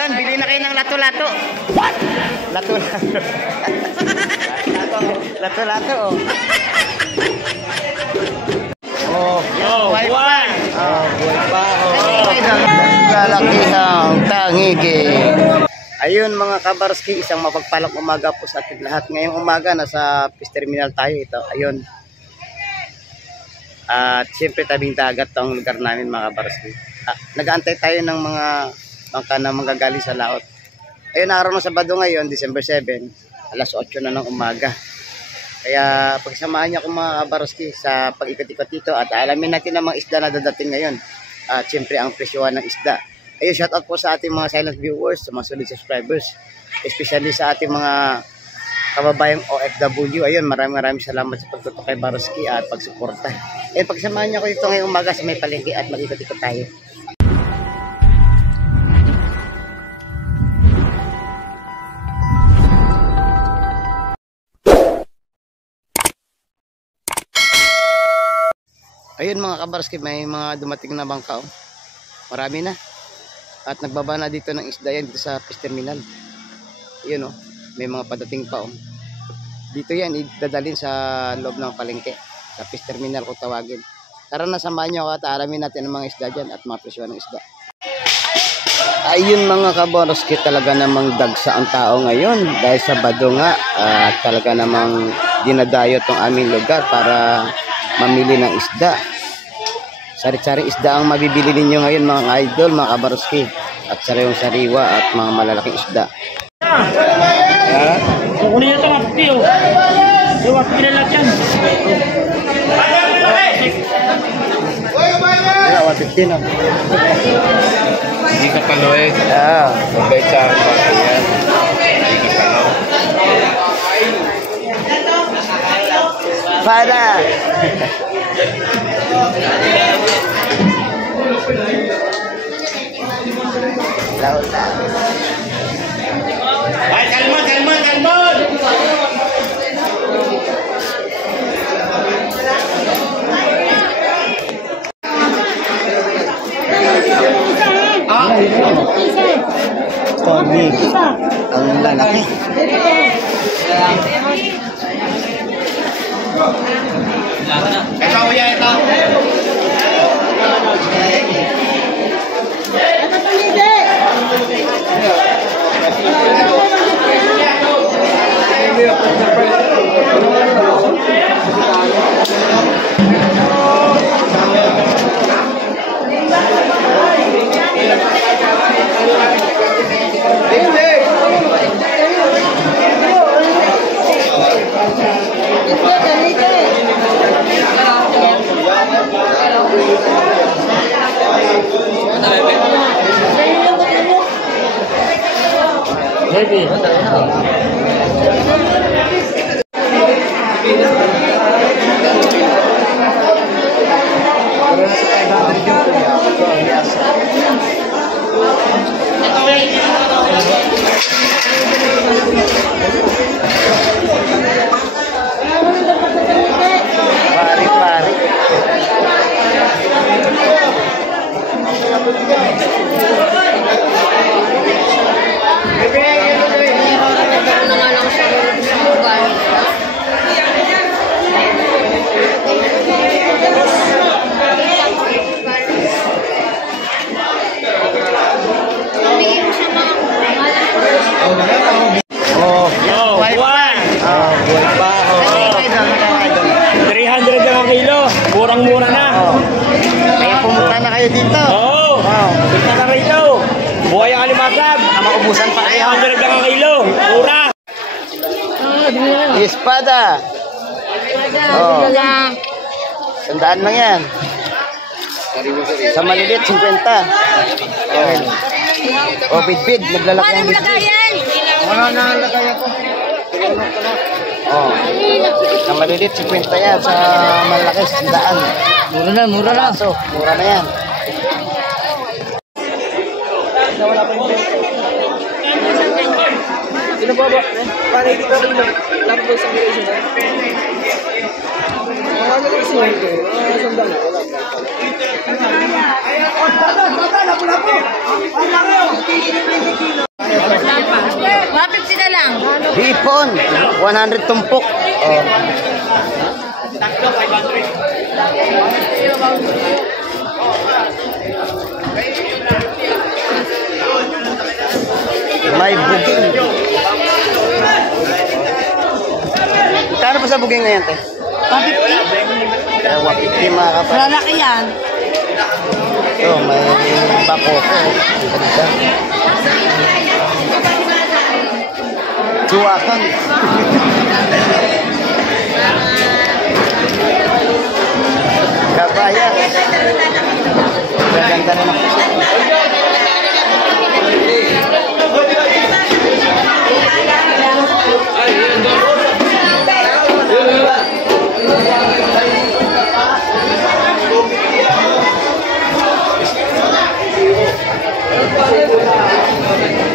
Ayun, bili na kayo ng lato-lato. What? Lato-lato. Lato-lato. Oh, buhay pa. Buhay pa. Lalaki ng tangigi. Ayun mga kabarski, isang mapagpalang umaga po sa ating lahat. Ngayong umaga, nasa Fish Terminal tayo. Ito, ayun. At siyempre tabing dagat ang lugar namin mga kabarski. Nag-aantay tayo ng mga bangka na manggagaling sa laot. Ayun, araw ng Sabado ngayon, December 7, alas 8 na ng umaga. Kaya pagsamahan niya ko mga kabarski sa pag-ikot-ikot dito at alamin natin ang mga isda na dadating ngayon. At siyempre ang presyohan ng isda. Ayun, shoutout po sa ating mga silent viewers, sa mga solid subscribers, especially sa ating mga kababayang OFW. Ayun, maraming salamat sa pagtutok kay Baroski at pagsuporta. Ayun, pagsamahan niya ko dito ngayong umaga sa may palengke at mag-ikot-ikot tayo. Ayun mga kabarski, may mga dumating na bangka. Marami na. At nagbaba na dito ng isda yan dito sa Fish Terminal. Ayun may mga padating pa Dito yan, idadalhin sa loob ng palengke. Sa Fish Terminal kung tawagin. Tara na, samahan nyo ako at alamin natin ang mga isda dyan at mga presyo ng isda. Ayun mga kabarski, talaga namang dagsa ang tao ngayon. Dahil Sabado nga, talaga namang dinadayo tong aming lugar para mamili ng isda. Sari-sari isda ang mabibili ninyo ngayon mga idol, mga kabarski. At sariwang sariwa at mga malalaking isda. Kukunin nyo ito mga puti o. Iwas pinalat yan. Kaya 115 Hindi ka palo eh. Mabait sa baka yan. Hindi ka palo. Para! Laut na. Ay, kalmon! Tony, ang lalaki. Ito kuya, ito. Baby. Pari-pari. Buhay pa. 300 lang ang kilo. Murang-mura na. Kaya pumunta na kayo dito. Oo. Punta na rito. Buhay ang alimasag. Maubusan pa kayo. 300 lang ang kilo. Mura. Espada. Sandaan lang yan. Sa maliliit, 50. Bid-bid. Naglalaki ang bid-bid. Wala na ang lagayan ko. Sa maliliit, 50 yan. Sa malaki, sandaan. Mura na. So, mura na yan. Wala pa yung Sino ba ba? Paano hindi ko sino? Lang po sa relation na? Ano lang siya ito? Sandal na. Wapit na lang. Hipon, 100 tumpok. Oh. May buging. Kano pa sa buging ngayon, te? 150? 150 mga kapatid. Lalaki yan. Ito, may bako ko. Ganda. Suwakan. Kabaya. Gaganda rin ako.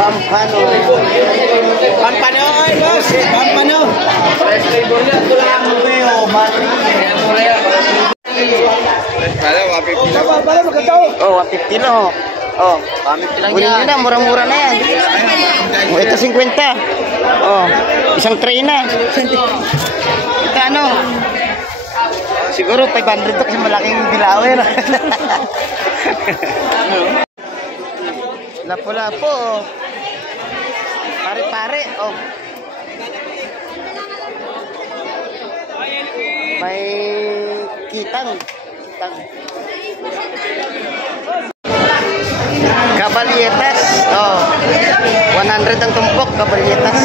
Pampano. Pampano, ay boss! Pampano! Fresh flavor niya. Ito lang ang mayo. Kala, 150 lang. Pala, magkatao. Oh, 150 lang oh. Oh, 150 lang kunin nyo yan. na, murang-mura na yan. Oh, ito 50. Oh, isang tray na. Ito ano? Siguro 500 to kasi malaking dilawer. Lapo-lapo oh. Pare-pare oh. May kitang. Kabalyetas. Oh. 100 ang tumpok, kabalyetas.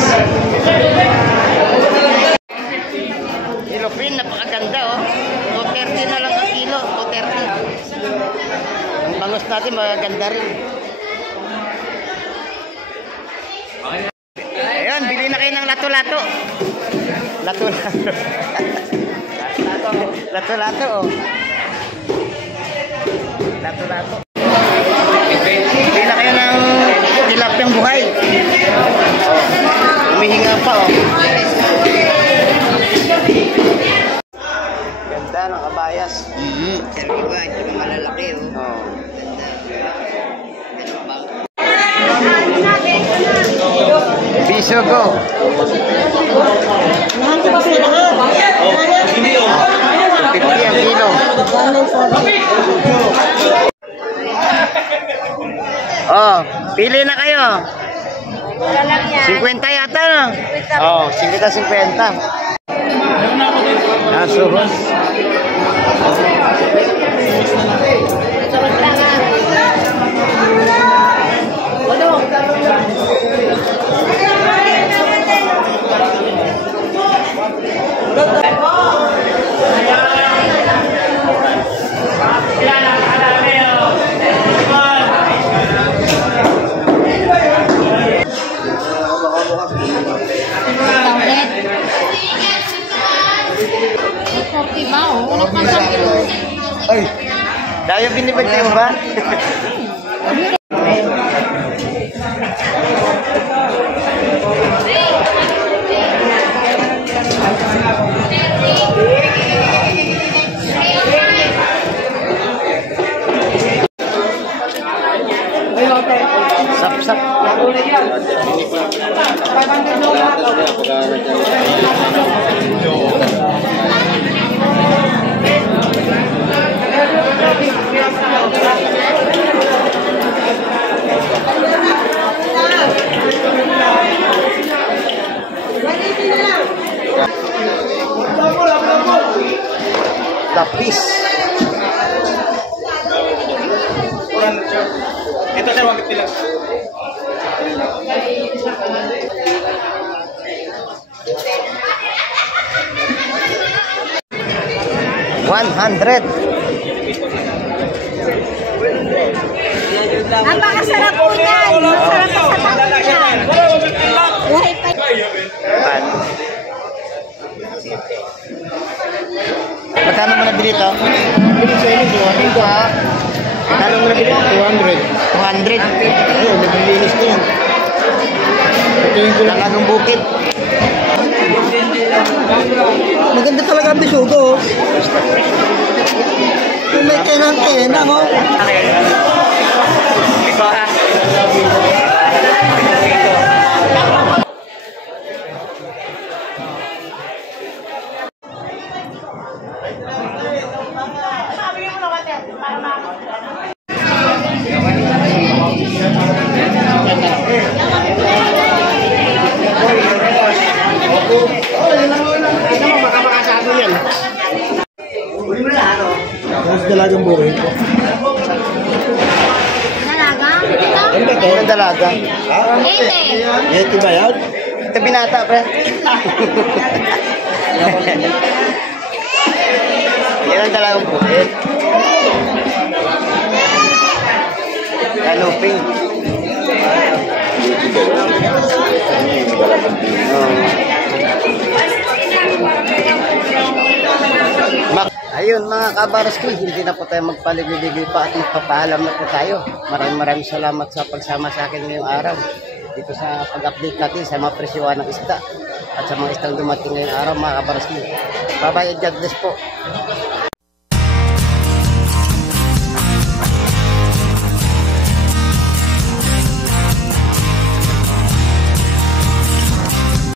Ilopin, napakaganda oh. 230 na lang ang kilo, 230. Ang bangus natin maganda rin. Ayun, bili na kayo ng lato-lato. Lato-lato. Lato-lato oh. Lato-lato. Bili na kayo ng tilapyang buhay. Oh. Humihinga pa oh. Ganda ng kabayas. Diba, ito malalaki oh. Oh. Bisogo. Pipi ang kilo. Oh, pili na kayo. 50 yata no? Oh, 50-50. Nasuhos. Ay, dahil binibagay mo ba? Sap-sap. Tapis. Ito sir, 150 lang. $100. Napakasarap po yan. Masarap sa tapo yan. Buhay pa Pan. Magkano mo nabili ito? Magkano mo nabili? 200. 200? Ayun, naglilinis ko yan. Ito Dalagang bukid. Maganda talaga ang bisugo. Kung may kenang-kenang, oh. Tapos dalagang bukid. Dalaga? Ang dalaga. Ito ba yan? Ito binata, pre. Yan ang dalagang bukid. Galoping. Ayun mga kabaraski, hindi na po tayo magpaligid-ligid pa at magpapaalam na po tayo. Maraming salamat sa pagsama sa akin ngayong araw. Dito sa pag-update natin sa mga presyohan ng isda at sa mga isdang dumating ngayong araw mga kabaraski. Bye-bye and God bless po.